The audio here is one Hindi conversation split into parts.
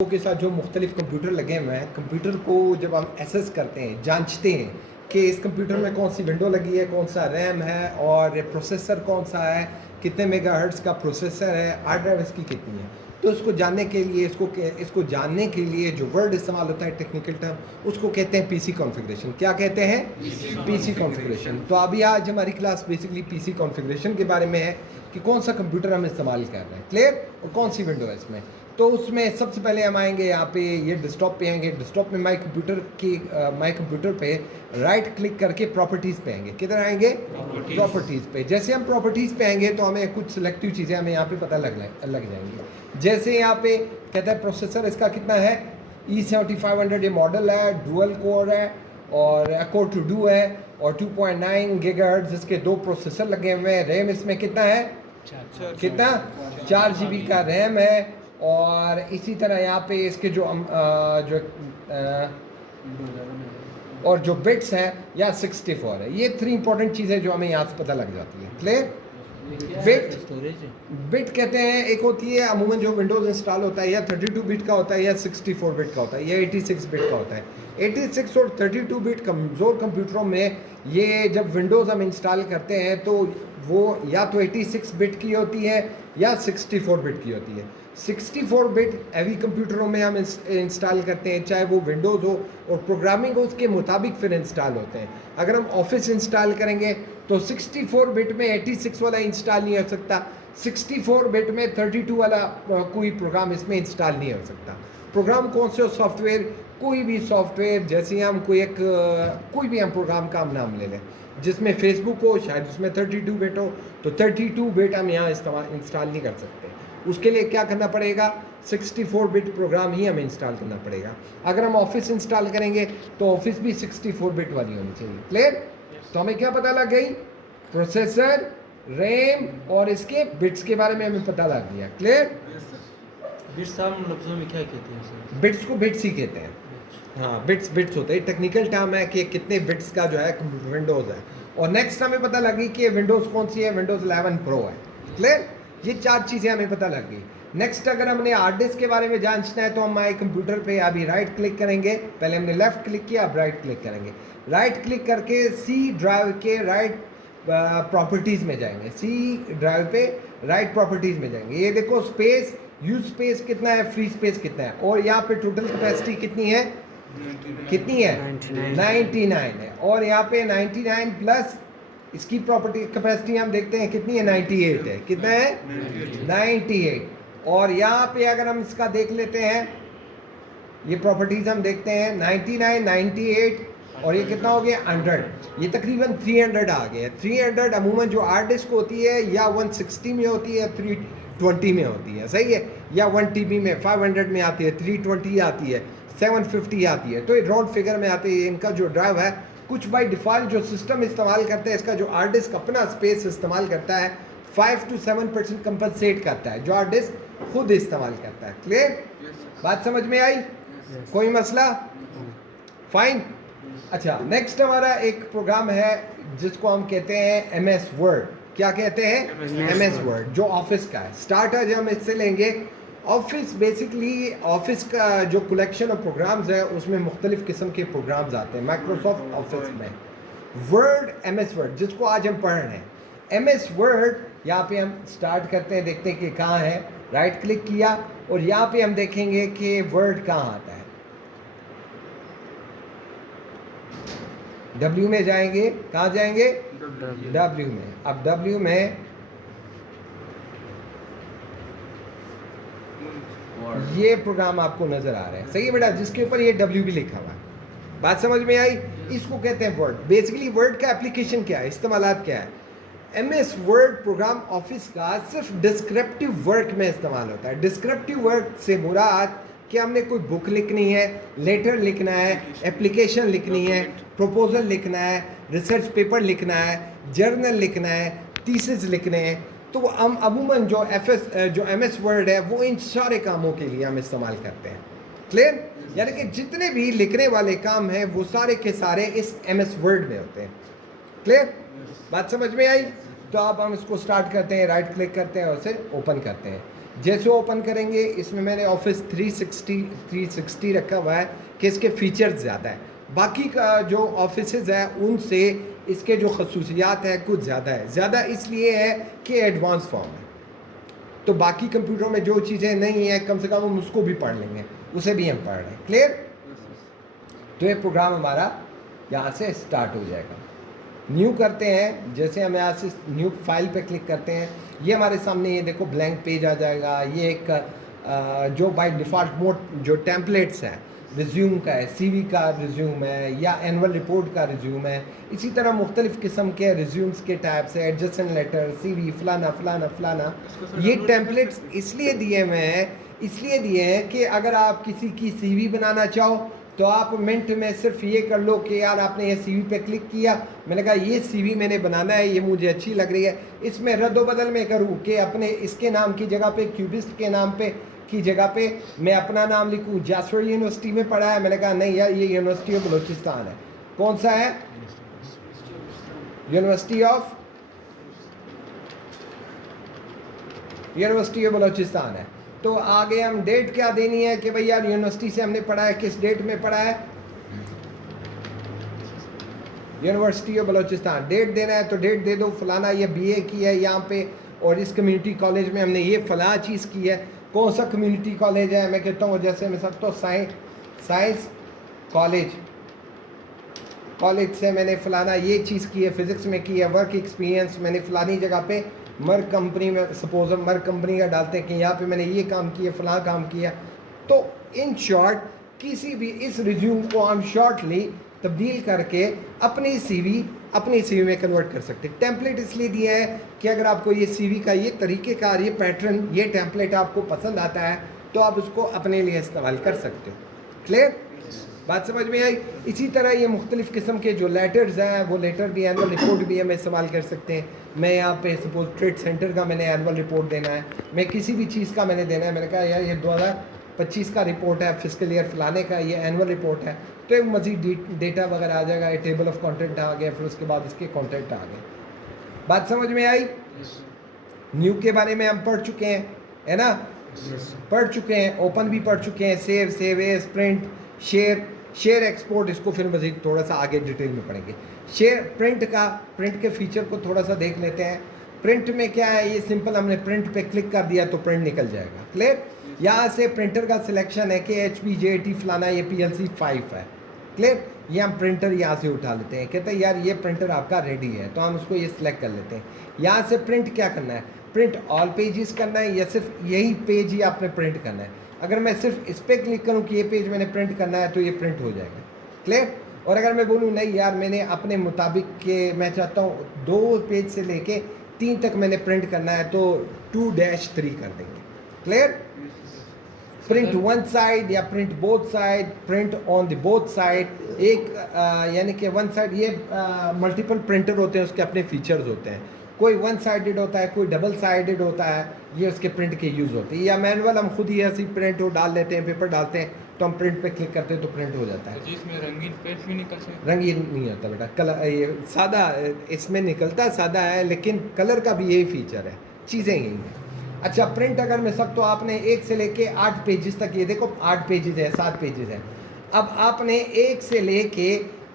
के साथ जो मुख्तलिफ कंप्यूटर लगे हुए हैं, कंप्यूटर को जब हम एसेस करते हैं, जांचते हैं कि इस कंप्यूटर में कौन सी विंडो लगी है, कौन सा रैम है और प्रोसेसर कौन सा है, कितने मेगाहर्ट्ज़ का प्रोसेसर है, हार्ड ड्राइव इसकी कितनी है, तो इसको जानने के लिए इसको जानने के लिए जो वर्ड इस्तेमाल होता है टेक्निकल टर्म, उसको कहते हैं पीसी कॉन्फ़िगरेशन। क्या कहते हैं? PC configuration. तो अभी आज हमारी क्लास बेसिकली पीसी कॉन्फ़िगरेशन के बारे में है कि कौन सा कंप्यूटर हम इस्तेमाल कर रहे हैं, क्लियर, और कौन सी विंडो है इसमें। तो उसमें सबसे पहले हम आएंगे यहाँ पे, ये डेस्कटॉप पे आएंगे। डेस्कटॉप में माई कंप्यूटर पे राइट क्लिक करके प्रॉपर्टीज़ पे आएंगे। किधर आएंगे? प्रॉपर्टीज़ पे। जैसे हम प्रॉपर्टीज़ पे आएंगे तो हमें कुछ सिलेक्टिव चीज़ें हमें यहाँ पे पता लग जाएंगी। जैसे यहाँ पे कहता है प्रोसेसर इसका कितना है, E7500 ये मॉडल है, डुअल कोर है और कोर टू डू है और 2.9 गीगाहर्ट्ज़ इसके दो प्रोसेसर लगे हुए हैं। रैम इसमें कितना है, कितना 4 GB का रैम है। और इसी तरह यहाँ पे इसके और जो बिट्स हैं या 64 है। ये 3 इंपॉर्टेंट चीज़ें जो हमें यहाँ से पता लग जाती है, क्लियर। बिट कहते हैं, एक होती है अमूमन जो विंडोज़ इंस्टॉल होता है या 32 बिट का होता है या 64 बिट का होता है या 86 बिट का होता है। 86 और 32 बिट कमज़ोर कंप्यूटरों में ये जब विंडोज़ हम इंस्टॉल करते हैं तो वो या तो 86 बिट की होती है या 64 बिट की होती है। 64 बिट हैवी कंप्यूटरों में हम इंस्टॉल करते हैं, चाहे वो विंडोज़ हो और प्रोग्रामिंग हो उसके मुताबिक फिर इंस्टॉल होते हैं। अगर हम ऑफिस इंस्टॉल करेंगे तो 64 बिट में 86 वाला इंस्टॉल नहीं हो सकता, 64 बिट में 32 वाला कोई प्रोग्राम इसमें इंस्टॉल नहीं हो सकता। प्रोग्राम कौन से हो, सॉफ्टवेयर, कोई भी सॉफ्टवेयर, जैसे हम कोई भी हम प्रोग्राम का हम नाम ले लें जिसमें फेसबुक हो, शायद उसमें 32 बिट हो, तो 32 बिट हम यहाँ इंस्टॉल नहीं कर सकते। उसके लिए क्या करना पड़ेगा, 64 बिट प्रोग्राम ही हमें इंस्टॉल करना पड़ेगा। अगर हम ऑफिस इंस्टॉल करेंगे तो ऑफिस भी 64 बिट वाली होनी चाहिए, क्लियर। तो हमें क्या पता लग गई, प्रोसेसर, रैम और इसके बिट्स के बारे में हमें पता लग गया, क्लियर। बिट्स हम लफ्ज़ों में क्या कहते हैं सर? बिट्स को बिट्स ही कहते हैं, हाँ, बिट्स होते हैं। टेक्निकल टर्म है कि कितने बिट्स का जो है विंडोज़ है। और नेक्स्ट हमें पता लगी कि विंडोज़ कौन सी है, विंडोज़ 11 प्रो है, क्लियर। ये 4 चीज़ें हमें पता लग गई। नेक्स्ट अगर हमने हार्ड डिस्क के बारे में जांचना है तो हम माई कंप्यूटर पे अभी राइट क्लिक करेंगे। पहले हमने लेफ्ट क्लिक किया, अब राइट क्लिक करेंगे। राइट क्लिक करके सी ड्राइव के राइट प्रॉपर्टीज़ में जाएंगे। सी ड्राइव पे राइट प्रॉपर्टीज़ में जाएंगे। ये देखो स्पेस, यूज स्पेस कितना है, फ्री स्पेस कितना है, और यहाँ पे टोटल कैपेसिटी कितनी है, कितनी है 99 है। और यहाँ पे 99 प्लस इसकी प्रॉपर्टी कैपेसिटी हम देखते हैं कितनी है, 98 है। कितना है, 98। और यहाँ पे अगर हम इसका देख लेते हैं, ये प्रॉपर्टीज हम देखते हैं 99, 98 और ये कितना हो गया 100, ये तकरीबन 300 आ गया। 300 अमूमन जो हार्ड डिस्क होती है या 160 में होती है, 320 में होती है, सही है, या 1 TB में 500 में आती है, 320 आती है, 750 आती है। तो ये राउंड फिगर में आती है। इनका जो ड्राइव है कुछ बाय डिफ़ॉल्ट जो सिस्टम इस्तेमाल करते हैं, इसका जो हार्ड डिस्क अपना स्पेस इस्तेमाल करता है 5 to 7% कंपनसेट करता है जो हार्ड डिस्क खुद इस्तेमाल करता है, क्लियर। बात समझ में आई? कोई मसला? फाइन। अच्छा, नेक्स्ट हमारा एक प्रोग्राम है जिसको हम कहते हैं MS वर्ड। क्या कहते हैं? MS वर्ड, जो ऑफिस का है। स्टार्ट आज हम इससे लेंगे। ऑफिस बेसिकली ऑफिस का जो कलेक्शन ऑफ प्रोग्राम्स है उसमें मुख्तलिफ किस्म के प्रोग्राम्स आते हैं माइक्रोसॉफ्ट ऑफिस में। वर्ड, MS वर्ड जिसको आज हम पढ़ रहे हैं। MS वर्ड यहाँ पे हम स्टार्ट करते हैं, देखते हैं कि कहाँ है। राइट क्लिक किया और यहाँ पे हम देखेंगे कि वर्ड कहाँ आता है। W में जाएंगे, कहाँ जाएंगे, W में। अब W में ये प्रोग्राम आपको नजर आ रहा है, सही है बेटा, जिसके ऊपर ये W भी लिखा हुआ है। बात समझ में आई? इसको कहते हैं वर्ड। बेसिकली वर्ड का एप्लीकेशन क्या है, इस्तेमालात क्या है। MS वर्ड प्रोग्राम ऑफिस का सिर्फ डिस्क्रिप्टिव वर्क में इस्तेमाल होता है। डिस्क्रिप्टिव वर्क से मुराद कि हमने कोई बुक लिखनी है, लेटर लिखना है, एप्लीकेशन लिखनी है, प्रपोजल लिखना है, रिसर्च पेपर लिखना है, जर्नल लिखना है, थीसिस लिखने हैं, तो हम अमूमन जो MS वर्ड है वो इन सारे कामों के लिए हम इस्तेमाल करते हैं, क्लियर। यानी कि जितने भी लिखने वाले काम हैं वो सारे के सारे इस MS वर्ड में होते हैं, क्लियर। बात समझ में आई? तो अब हम इसको स्टार्ट करते हैं, राइट क्लिक करते हैं और उसे ओपन करते हैं। जैसे ओपन करेंगे इसमें मैंने ऑफिस 360 रखा हुआ है कि इसके फीचर्स ज़्यादा है, बाकी का जो ऑफिसेज है उनसे इसके जो खसूसियात है कुछ ज़्यादा है। ज़्यादा इसलिए है कि एडवांस फॉर्म है, तो बाकी कंप्यूटर में जो चीज़ें नहीं है कम से कम हम उसको भी पढ़ लेंगे, उसे भी हम पढ़ रहे हैं। क्लियर? तो ये प्रोग्राम हमारा यहाँ से स्टार्ट हो जाएगा। न्यू करते हैं, जैसे हम यहाँ से न्यू फाइल पे क्लिक करते हैं, ये हमारे सामने ये देखो ब्लैंक पेज आ जाएगा। ये एक जो बाय डिफ़ॉल्ट मोड जो टेम्पलेट्स हैं, रिज्यूम का है, सीवी का रिज्यूम है या एनुअल रिपोर्ट का रिज्यूम है, इसी तरह मुख्तलिफ़ किस्म के रिज्यूम्स के टाइप्स है, एडजस्टेंट लेटर, सीवी, फलाना फलाना फलाना। ये टेम्पलेट्स इसलिए दिए हैं कि अगर आप किसी की सीवी बनाना चाहो तो आप मिनट में सिर्फ ये कर लो कि यार आपने ये सीवी पे क्लिक किया, मैंने कहा ये सीवी मैंने बनाना है, ये मुझे अच्छी लग रही है, इसमें रद्दोबदल में करूँ कि अपने इसके नाम की जगह पे क्यूबिस्ट के नाम पे की जगह पे मैं अपना नाम लिखूँ। जासफर यूनिवर्सिटी में पढ़ा है, मैंने कहा नहीं यार ये यूनिवर्सिटी ऑफ बलूचिस्तान है। कौन सा है? यूनिवर्सिटी ऑफ बलूचिस्तान है। तो आगे हम डेट क्या देनी है कि भाई यार यूनिवर्सिटी से हमने पढ़ा है, किस डेट में पढ़ा है, यूनिवर्सिटी ऑफ बलूचिस्तान। डेट देना है तो डेट दे दो, फलाना ये बीए की है यहाँ पे, और इस कम्युनिटी कॉलेज में हमने ये फला चीज़ की है। कौन सा कम्युनिटी कॉलेज है? मैं कहता हूँ जैसे मैं सकता हूँ साइंस कॉलेज से मैंने फलाना ये चीज़ की है, फिज़िक्स में की है। वर्क एक्सपीरियंस मैंने फलानी जगह पे मर्क कंपनी में, सपोज हम मर्क कंपनी का डालते हैं कि यहाँ पे मैंने ये काम किया, फलां काम किया। तो इन शॉर्ट किसी भी इस रिज्यूम को हम शॉर्टली तब्दील करके अपनी सीवी में कन्वर्ट कर सकते हैं। टेम्पलेट इसलिए दिया है कि अगर आपको ये सीवी का ये तरीक़ेकार, ये पैटर्न, ये टेम्पलेट आपको पसंद आता है तो आप उसको अपने लिए इस्तेमाल कर सकते हो। क्लियर? बात समझ में आई? इसी तरह ये मुख्तलिफ़ किस्म के जो लेटर्स हैं, वो लेटर भी, एनुअल रिपोर्ट भी हम इस्तेमाल कर सकते हैं। मैं यहाँ पे सपोज ट्रेड सेंटर का मैंने एनुअल रिपोर्ट देना है, मैं किसी भी चीज़ का मैंने देना है, मैंने कहा यार ये 2025 का रिपोर्ट है, फिस्कल ईयर फलाने का ये एनुअल रिपोर्ट है, तो एक मज़ीद डेटा वगैरह आ जाएगा, टेबल ऑफ कंटेंट आ गया, फिर उसके बाद इसके कंटेंट आ गए। बात समझ में आई? न्यू के बारे में हम पढ़ चुके हैं, है ना? पढ़ चुके हैं, ओपन भी पढ़ चुके हैं, save as, print, share export, इसको फिर मज़ीद थोड़ा सा आगे डिटेल में पढ़ेंगे। प्रिंट के फीचर को थोड़ा सा देख लेते हैं। प्रिंट में क्या है, ये सिंपल, हमने प्रिंट पे क्लिक कर दिया तो प्रिंट निकल जाएगा। क्लियर? यहाँ से प्रिंटर का सिलेक्शन है कि HP JT फलाना, ये PLC 5 है। क्लियर? ये हम प्रिंटर यहाँ से उठा लेते हैं, कहते हैं यार ये प्रिंटर आपका रेडी है, तो हम उसको ये सिलेक्ट कर लेते हैं। यहाँ से प्रिंट क्या करना है, प्रिंट ऑल पेजेस करना है या सिर्फ यही पेज ही आपने प्रिंट करना है। अगर मैं सिर्फ इस पर क्लिक करूँ कि ये पेज मैंने प्रिंट करना है तो ये प्रिंट हो जाएगा। क्लियर? और अगर मैं बोलूँ नहीं यार मैंने अपने मुताबिक के मैं चाहता हूँ 2 पेज से लेके 3 तक मैंने प्रिंट करना है तो 2-3 कर देंगे। क्लियर? प्रिंट वन साइड या print both side, print on the both side, एक यानी कि वन साइड, ये मल्टीपल प्रिंटर होते हैं, उसके अपने फीचर्स होते हैं। कोई वन साइडेड होता है, कोई डबल साइडेड होता है, ये उसके प्रिंट के यूज़ होते हैं। या मैनुअल हम खुद ही ऐसी प्रिंट हो डाल लेते हैं, पेपर डालते हैं तो हम प्रिंट पे क्लिक करते हैं तो प्रिंट हो जाता है। इसमें रंगीन पेज भी निकल सकता है? रंगीन नहीं होता बेटा, कलर ये सादा इसमें निकलता सादा है, लेकिन कलर का भी यही फीचर है, चीज़ें यही हैं। अच्छा, प्रिंट अगर मैं सब तो आपने 1 से लेके 8 पेजेस तक, ये देखो 8 पेजेस है, 7 पेजेस है। अब आपने 1 से लेके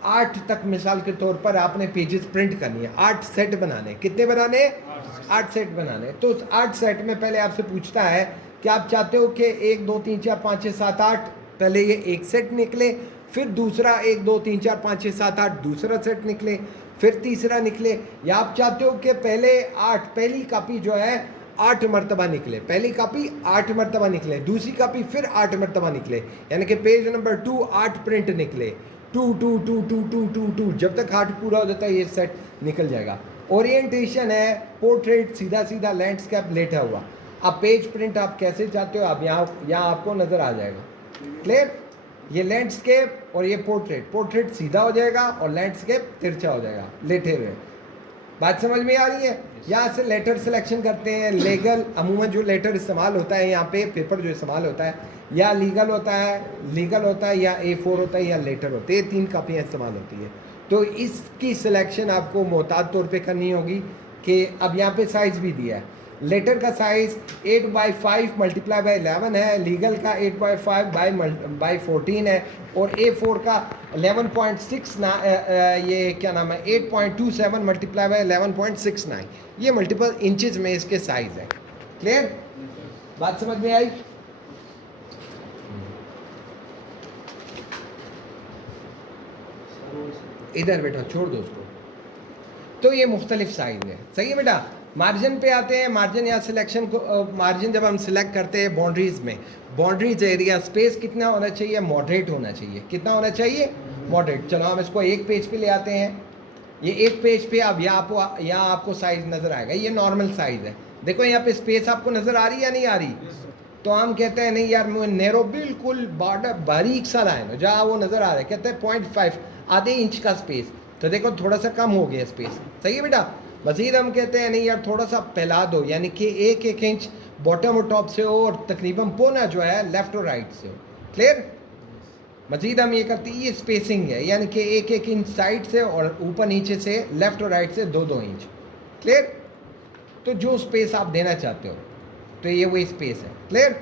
8 तक मिसाल के तौर पर आपने पेजेस प्रिंट करनी है, 8 सेट बनाने। कितने बनाने? 8 सेट बनाने। तो उस 8 सेट में पहले आपसे पूछता है कि आप चाहते हो कि 1 2 3 4 5 6 7 8 पहले ये एक सेट निकले, फिर दूसरा 1 2 3 4 5 6 7 8 दूसरा सेट निकले, फिर तीसरा निकले, या आप चाहते हो कि पहले 8 पहली कॉपी जो है 8 मरतबा निकले, पहली कॉपी 8 मरतबा निकले, दूसरी कॉपी फिर 8 मरतबा निकले, यानी कि पेज नंबर 2 8 प्रिंट निकले, 2 2 2 2 2 2 2 जब तक 8 पूरा हो जाता है ये सेट निकल जाएगा। ओरिएंटेशन है पोर्ट्रेट, सीधा सीधा, लैंडस्केप, लेटा हुआ। अब पेज प्रिंट आप कैसे चाहते हो, अब यहाँ आपको नज़र आ जाएगा। क्लियर? ये लैंडस्केप और ये पोर्ट्रेट सीधा हो जाएगा और लैंडस्केप तिरछा हो जाएगा लेटे हुए। बात समझ में आ रही है? यहाँ से लेटर सिलेक्शन करते हैं। लीगल, अमूमन जो लेटर इस्तेमाल होता है यहाँ पे, पेपर जो इस्तेमाल होता है या लीगल होता है या A4 होता है या लेटर होते हैं, ये 3 कापियाँ इस्तेमाल होती है। तो इसकी सिलेक्शन आपको मोहतात तौर पे करनी होगी कि अब यहाँ पे साइज़ भी दिया है, लेटर का साइज 8/5 मल्टीप्लाई बाई 11 है, लीगल का 8/5 बाई 14 है, और A4 का 11.6 ये क्या नाम है 8.27 मल्टीप्लाई बाई 11.69, ये मल्टीपल इंचेस में इसके साइज है। क्लियर, बात समझ में आई? इधर बेटा छोड़ दो उसको। तो ये मुख्तलिफ साइज है, सही है बेटा। मार्जिन पे आते हैं। मार्जिन या सिलेक्शन को मार्जिन जब हम सिलेक्ट करते हैं बाउंड्रीज में, बाउंड्रीज एरिया स्पेस कितना होना चाहिए? मॉडरेट होना चाहिए। कितना होना चाहिए? मॉडरेट। चलो हम इसको एक पेज पे ले आते हैं। ये एक पेज पे अब यहाँ आपको साइज नज़र आएगा, ये नॉर्मल साइज है। देखो यहाँ पे स्पेस आपको नज़र आ रही है या नहीं आ रही? तो हम कहते हैं नहीं यार नैरो बिल्कुल बॉर्डर बारीक सा लाइन हो जहाँ वो नज़र आ रहा है, कहते हैं 0.5 आधे इंच का स्पेस। तो देखो थोड़ा सा कम हो गया स्पेस, सही है बेटा। मज़ीद हम कहते हैं नहीं यार थोड़ा सा फैला दो, यानी कि 1-1 इंच बॉटम और टॉप से हो और तकरीबन पौना जो है लेफ़्ट और राइट से हो। क्लियर। मज़ीद हम ये करते हैं, ये स्पेसिंग है, यानी कि 1-1 इंच साइड से और ऊपर नीचे से लेफ़्ट और राइट से 2-2 इंच। क्लियर। तो जो स्पेस आप देना चाहते हो तो ये वही स्पेस है। क्लियर,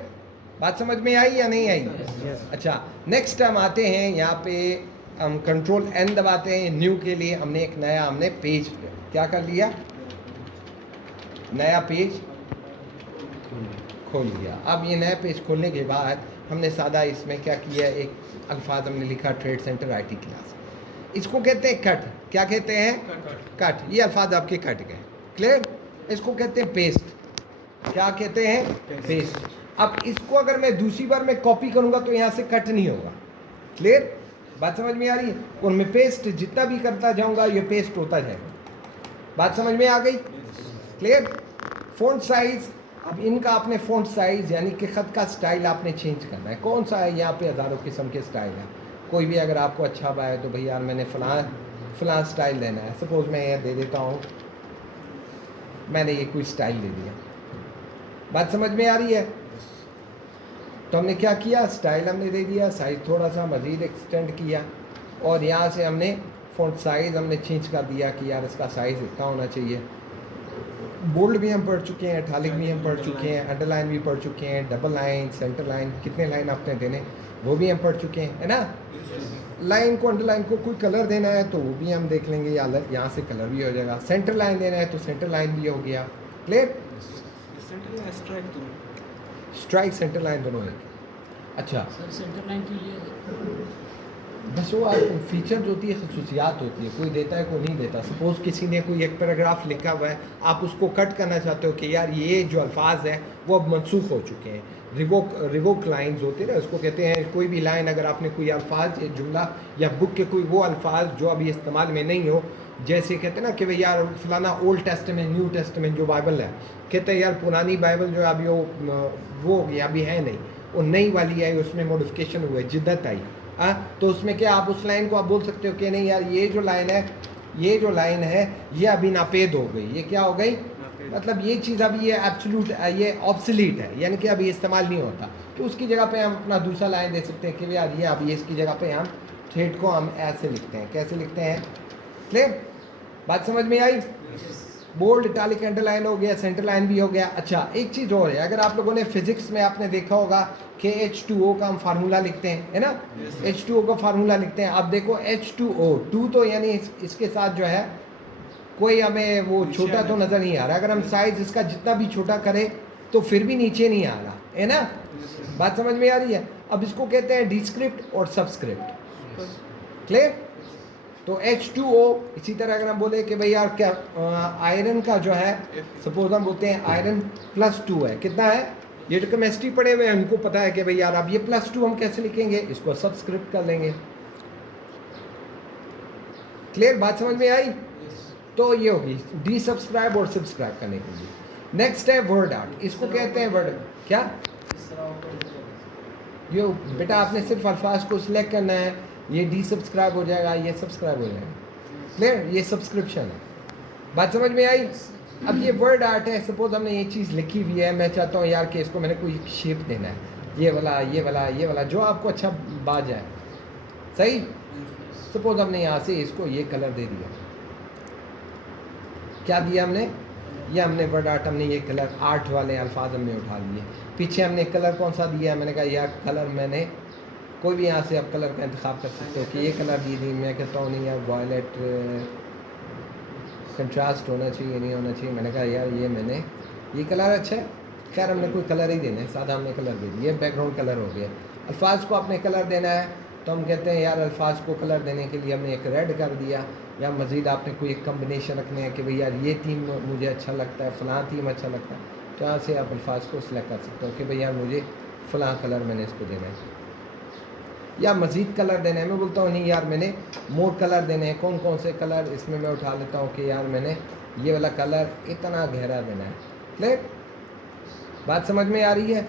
बात समझ में आई या नहीं आई? अच्छा, नेक्स्ट हम आते हैं यहाँ पे, हम कंट्रोल N दबाते हैं न्यू के लिए। हमने एक नया पेज क्या कर लिया, नया पेज खोल लिया। अब ये नया पेज खोलने के बाद हमने सादा इसमें क्या किया, एक अल्फाज हमने लिखा ट्रेड सेंटर IT क्लास। इसको कहते हैं कट। क्या कहते हैं? कट। ये अल्फाज आपके कट गए। क्लियर। इसको कहते हैं पेस्ट। क्या कहते हैं? पेस्ट। अब इसको अगर मैं दूसरी बार मैं कॉपी करूंगा तो यहाँ से कट नहीं होगा। क्लियर, बात समझ में आ रही है? और मैं पेस्ट जितना भी करता जाऊंगा ये पेस्ट होता जाएगा। बात समझ में आ गई? क्लियर। फ़ॉन्ट साइज, अब इनका आपने फ़ॉन्ट साइज यानी कि ख़त का स्टाइल आपने चेंज करना है। कौन सा है? यहाँ पे हज़ारों किस्म के स्टाइल हैं। कोई भी अगर आपको अच्छा पाए तो भैया यार मैंने फ़लाँ स्टाइल लेना है। सपोज़ मैं ये दे देता हूँ, मैंने ये कोई स्टाइल ले दिया। बात समझ में आ रही है? तो हमने क्या किया, स्टाइल हमने दे दिया, साइज़ थोड़ा सा मज़ीद एक्सटेंड किया, और यहाँ से हमने फ़ॉन्ट साइज़ हमने चेंज कर दिया कि यार इसका साइज़ इतना होना चाहिए। बोल्ड भी हम पढ़ चुके हैं, इटैलिक भी हम पढ़ चुके हैं, अंडरलाइन भी पढ़ चुके हैं, डबल लाइन, सेंटर लाइन, कितने लाइन आपने देने वो भी हम पढ़ चुके हैं, है ना। लाइन को, अंडरलाइन को कोई कलर देना है तो वो भी हम देख लेंगे, या यहाँ से कलर भी हो जाएगा। सेंटर लाइन देना है तो सेंटर लाइन भी हो गया। क्लियर। स्ट्राइक सेंटर लाइन दोनों है। अच्छा सर सेंटर लाइन के लिए बस वो आप फीचर जो होती है, खसूसियात होती है, कोई देता है कोई नहीं देता। सपोज़ किसी ने कोई एक पैराग्राफ लिखा हुआ है, आप उसको कट करना चाहते हो कि यार ये जो अल्फाज हैं वो अब मनसूख हो चुके हैं। रिवोक लाइंस होते हैं ना, उसको कहते हैं। कोई भी लाइन अगर आपने कोई अल्फाज जुमला या बुक के कोई वो अल्फाज जो अभी इस्तेमाल में नहीं हो, जैसे कहते हैं ना कि भाई यार फलाना ओल्ड टेस्टामेंट, न्यू टेस्टामेंट जो बाइबल है, कहते हैं यार पुरानी बाइबल जो अभी वो अभी है नहीं, वो नई वाली आई, उसमें मॉडिफिकेशन हुए, जिद्दत आई। तो उसमें क्या आप उस लाइन को आप बोल सकते हो कि नहीं यार ये जो लाइन है ये अभी नापेद हो गई, ये क्या हो गई, मतलब ये चीज़ अभी ये एब्सोल्यूट, ये ऑब्सोलीट है, यानी कि अभी इस्तेमाल नहीं होता। तो उसकी जगह पे हम अपना दूसरा लाइन दे सकते हैं कि यार ये अभी इसकी जगह पे हम थ्रेड को हम ऐसे लिखते हैं। कैसे लिखते हैं? क्लियर, बात समझ में आई? बोल्ड, इटैलिक, अंडरलाइन हो गया, सेंटर लाइन भी हो गया। अच्छा, एक चीज़ और है, अगर आप लोगों ने फिजिक्स में आपने देखा होगा कि H2O का हम फार्मूला लिखते हैं, है ना। H2O का फार्मूला लिखते हैं। अब देखो H2O, 2 तो यानी इसके साथ जो है कोई हमें वो छोटा तो नज़र नहीं आ रहा। अगर हम साइज इसका जितना भी छोटा करें तो फिर भी नीचे नहीं आ रहा, है ना। बात समझ में आ रही है? अब इसको कहते हैं डिस्क्रिप्ट और सबस्क्रिप्ट। क्लियर। तो H2O, इसी तरह अगर हम बोले कि भाई यार क्या आयरन का जो है, सपोज हम बोलते हैं आयरन +2 है, कितना है? ये जो केमिस्ट्री पढ़े हुए हैं उनको पता है कि भाई यार अब ये +2 हम कैसे लिखेंगे, इसको सबस्क्रिप्ट कर लेंगे। क्लियर, बात समझ में आई? तो ये होगी डी सब्सक्राइब और सब्सक्राइब करने के लिए। नेक्स्ट है वर्ड आर्ट, इसको कहते हैं वर्ड क्या, ये बेटा आपने सिर्फ अल्फाज को सिलेक्ट करना है, ये डी सब्सक्राइब हो जाएगा, ये सब्सक्राइब हो जाएगा। क्लियर, ये सब्सक्रिप्शन है। बात समझ में आई? अब ये वर्ड आर्ट है, सपोज हमने ये चीज़ लिखी हुई है, मैं चाहता हूँ यार कि इसको मैंने कोई शेप देना है, ये वाला ये वाला ये वाला जो आपको अच्छा बात जाए, सही। सपोज हमने यहाँ से इसको ये कलर दे दिया, क्या दिया हमने, ये हमने वर्ड आर्ट, हमने ये कलर आर्ट वाले अल्फाज हमने उठा लिए। पीछे हमने कलर कौन सा दिया है, मैंने कहा यार कलर मैंने कोई भी यहाँ से आप कलर का इंतखाब कर सकते हो कि ये कलर दी थी, मैं कहता हूँ नहीं यार वायलेट कंट्रास्ट होना चाहिए, नहीं होना चाहिए। मैंने कहा यार ये कलर अच्छा है, खैर हमने कोई कलर ही देना है, सादा हमने कलर दे दिया, बैकग्राउंड कलर हो गया। अल्फाज को आपने कलर देना है तो हम कहते हैं यार अल्फाज को कलर देने के लिए हमने एक रेड कर दिया, या मज़ीद आपने कोई एक कम्बिनेशन रखने हैं कि भाई यार ये थीम मुझे अच्छा लगता है, फ़लाँ थीम अच्छा लगता है, तो यहाँ से आप अल्फाज को सिलेक्ट कर सकते हो कि भाई यार मुझे फ़लाँ कलर मैंने इसको देना है, या मज़ीद कलर देना है। मैं बोलता हूँ नहीं यार मैंने मोर कलर देने हैं, कौन कौन से कलर, इसमें मैं उठा लेता हूँ कि यार मैंने ये वाला कलर इतना गहरा देना है। क्लियर, बात समझ में आ रही है?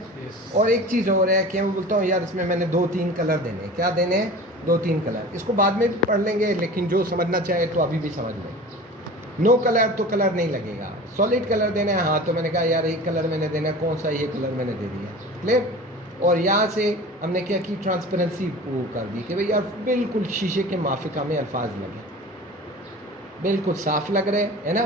और एक चीज़ और है कि मैं बोलता हूँ यार इसमें मैंने 2-3 कलर देने हैं। क्या देने हैं? 2-3 कलर। इसको बाद में भी पढ़ लेंगे, लेकिन जो समझना चाहे तो अभी भी समझ लें। नो कलर तो कलर नहीं लगेगा, सॉलिड कलर देना है। हाँ, तो मैंने कहा यार एक कलर मैंने देना है, कौन सा, ये कलर मैंने दे दिया। क्लियर। और यहाँ से हमने क्या की, ट्रांसपेरेंसी वो कर दी कि भाई यार बिल्कुल शीशे के माफिक हमें अल्फाज लगे, बिल्कुल साफ लग रहे है ना,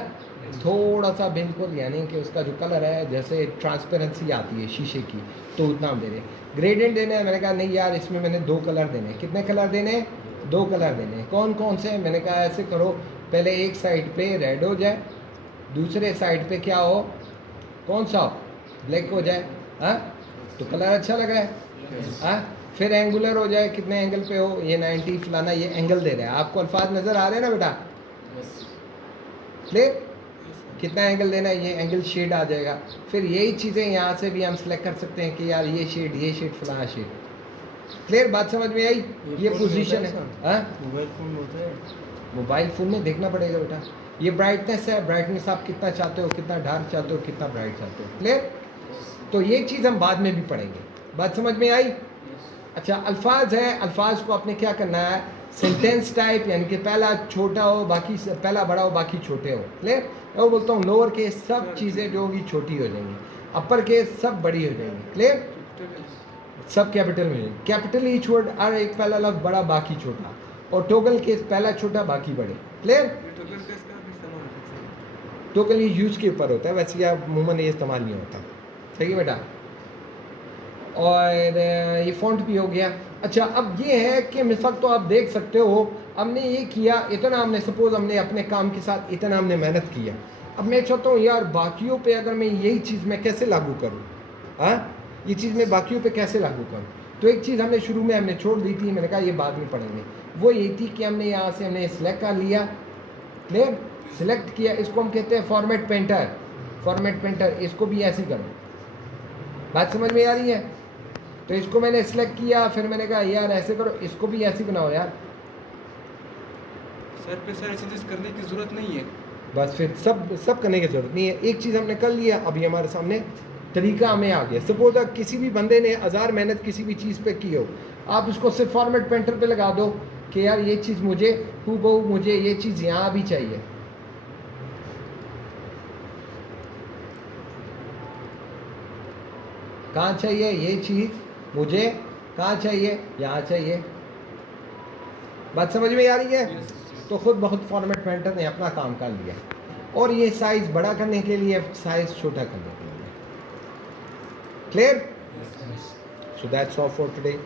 थोड़ा सा बिल्कुल यानी कि उसका जो कलर है जैसे ट्रांसपेरेंसी आती है शीशे की, तो उतना हम दे रहे हैं। ग्रेडियंट देना है, मैंने कहा नहीं यार इसमें मैंने 2 कलर देने हैं। कितने कलर देने हैं? 2 कलर देने हैं। कौन कौन से? मैंने कहा ऐसे करो, पहले एक साइड पे रेड हो जाए, दूसरे साइड पे क्या हो, कौन सा हो, ब्लैक हो जाए। हाँ, तो कलर अच्छा लग रहा है। हाँ, फिर एंगुलर हो जाए, कितने एंगल पे हो, ये 90 फलाना, ये एंगल दे रहा है। आपको अल्फाज नज़र आ रहे हैं ना बेटा? क्लियर, कितना एंगल देना है, ये एंगल शेड आ जाएगा। फिर यही चीज़ें यहाँ से भी हम सेलेक्ट कर सकते हैं कि यार ये शेड फलाना शेड। क्लियर, बात समझ में आई? ये पोजीशन है। हाँ, मोबाइल फ़ोन में होता है, मोबाइल फ़ोन में देखना पड़ेगा बेटा। ये ब्राइटनेस है, ब्राइटनेस आप कितना चाहते हो, कितना डार्क चाहते हो, कितना ब्राइट चाहते हो। क्लियर, तो ये चीज़ हम बाद में भी पढ़ेंगे। बात समझ में आई? अच्छा, अल्फाज है, अल्फाज को आपने क्या करना है, सेंटेंस टाइप, यानी कि पहला छोटा हो बाकी, पहला बड़ा हो बाकी छोटे हो। क्लियर, मैं बोलता हूँ लोअर केस सब चीज़ें जो होगी छोटी हो जाएंगी, अपर केस सब बड़ी हो जाएंगी। क्लियर, सब कैपिटल में। कैपिटल ईच वर्ड, हर एक पहला लफ्ज़ बड़ा बाकी छोटा, और टोगल केस पहला छोटा बाकी बड़े। क्लियर, टोगल ये यूज़ के ऊपर होता है, वैसे यह अमूमन ये इस्तेमाल नहीं होता। सही है बेटा। और ये फ़ॉन्ट भी हो गया। अच्छा, अब ये है कि इस वक्त तो आप देख सकते हो हमने ये किया, इतना हमने सपोज़ हमने अपने काम के साथ इतना हमने मेहनत किया। अब मैं चाहता हूँ यार बाकियों पे अगर मैं यही चीज़ मैं कैसे लागू करूँ, हाँ, ये चीज़ मैं बाकियों पे कैसे लागू करूँ। तो एक चीज़ हमने शुरू में हमने छोड़ दी थी, मैंने कहा ये बाद में पढ़ेंगे। वो ये थी कि हमने यहाँ से हमने सेलेक्ट कर लिया। क्लियर, सेलेक्ट किया, इसको हम कहते हैं फॉर्मेट पेंटर। फॉर्मेट पेंटर, इसको भी ऐसे करो। बात समझ में आ रही है? तो इसको मैंने सेलेक्ट किया, फिर मैंने कहा यार ऐसे करो, इसको भी ऐसे बनाओ यार। सर पे सर ऐसी चीज़ करने की ज़रूरत नहीं है, बस फिर सब करने की ज़रूरत नहीं है, एक चीज़ हमने कर लिया, अभी हमारे सामने तरीका हमें आ गया। सपोज अगर किसी भी बंदे ने हज़ार मेहनत किसी भी चीज़ पे की हो, आप इसको सिर्फ फॉर्मेट पेंटर पे लगा दो कि यार ये चीज़ मुझे हूबहू मुझे ये चीज़ यहाँ भी चाहिए। कहाँ चाहिए ये चीज़ मुझे, कहाँ चाहिए, यहाँ चाहिए। बात समझ में आ रही है? तो खुद बहुत फॉर्मेट पेंटर ने अपना काम कर लिया, और ये साइज बड़ा करने के लिए, साइज छोटा करने के लिए। Clear? So that's all for today.